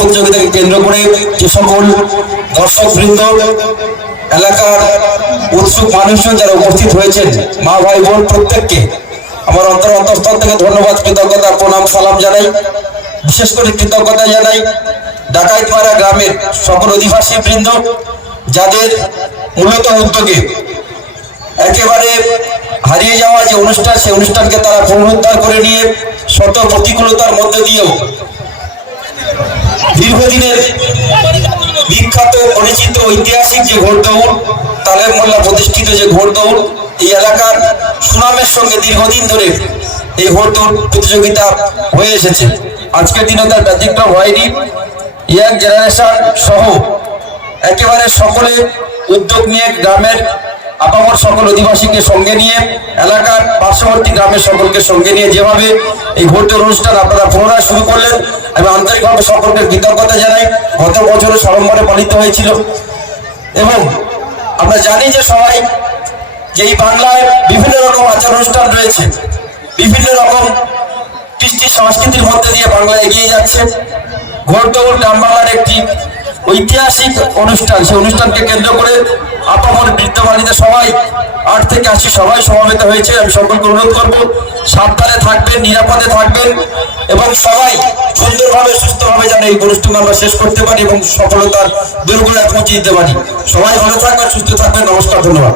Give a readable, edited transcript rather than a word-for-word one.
প্রতিযোগিতাকে কেন্দ্র করে যে সকল দর্শকবৃন্দ, এলাকার উৎসুক মানুষজন যারা উপস্থিত হয়েছেন, মা ভাই বোন প্রত্যেককে আমার অন্তঃস্থল থেকে ধন্যবাদ, কৃতজ্ঞতা, প্রণাম, সালাম জানাই। বিশেষ করে কৃতজ্ঞতা জানাই ডাকাইতপাড়া গ্রামের সকল অধিবাসী বৃন্দ, যাদের মূলত উদ্যোগে একেবারে হারিয়ে যাওয়া যে অনুষ্ঠান, সেই অনুষ্ঠানকে তারা পুনরুদ্ধার করে নিয়ে শত প্রতিকূলতার মধ্যে দিয়েও দীর্ঘদিনের বিখ্যাত, পরিচিত, ঐতিহাসিক যে ঘোড়দৌড়, তালের মোল্লা প্রতিষ্ঠিত যে ঘোড়দৌড়, এই এলাকার সুনামের সঙ্গে দীর্ঘদিন ধরে এই ঘোড়দৌড় প্রতিযোগিতা হয়ে এসেছে। আজকের দিনে তার ব্যতিক্রম হয়নি। ইয়াং জেনারেশন সহ একেবারে সকলে উদ্যোগ নিয়ে গ্রামের আপামর সকল অধিবাসীকে সঙ্গে নিয়ে, এলাকার পার্শ্ববর্তী গ্রামের সকলকে সঙ্গে নিয়ে যেভাবে এই ঘোড়দৌড় অনুষ্ঠান আপনারা পুনরায় শুরু করলেন, আমি আন্তরিকভাবে সকলকে কৃতজ্ঞতা জানাই। গত বছরও সড়ম্বরে পালিত হয়েছিল এবং আমরা জানি যে সবাই যে এই বাংলায় বিভিন্ন রকম আচার অনুষ্ঠান রয়েছে, বিভিন্ন রকম কৃষ্টি সংস্কৃতির মধ্যে দিয়ে বাংলা এগিয়ে যাচ্ছে। ঘোড়দৌড় গ্রাম বাংলার একটি ঐতিহাসিক অনুষ্ঠান, সেই অনুষ্ঠানকে কেন্দ্র করে আপামর বৃদ্ধবাড়িতে সবাই 8 থেকে 80 সবাই সমবেত হয়েছে। আমি সকলকে অনুরোধ করবো, সাবধানে থাকবেন, নিরাপদে থাকবেন এবং সবাই সুন্দরভাবে, সুস্থভাবে যেন এই অনুষ্ঠান আমরা শেষ করতে পারি এবং সফলতার দুর্গুণে পৌঁছে দিতে পারি। সবাই ভালো থাকবেন, সুস্থ থাকবেন। নমস্কার, ধন্যবাদ।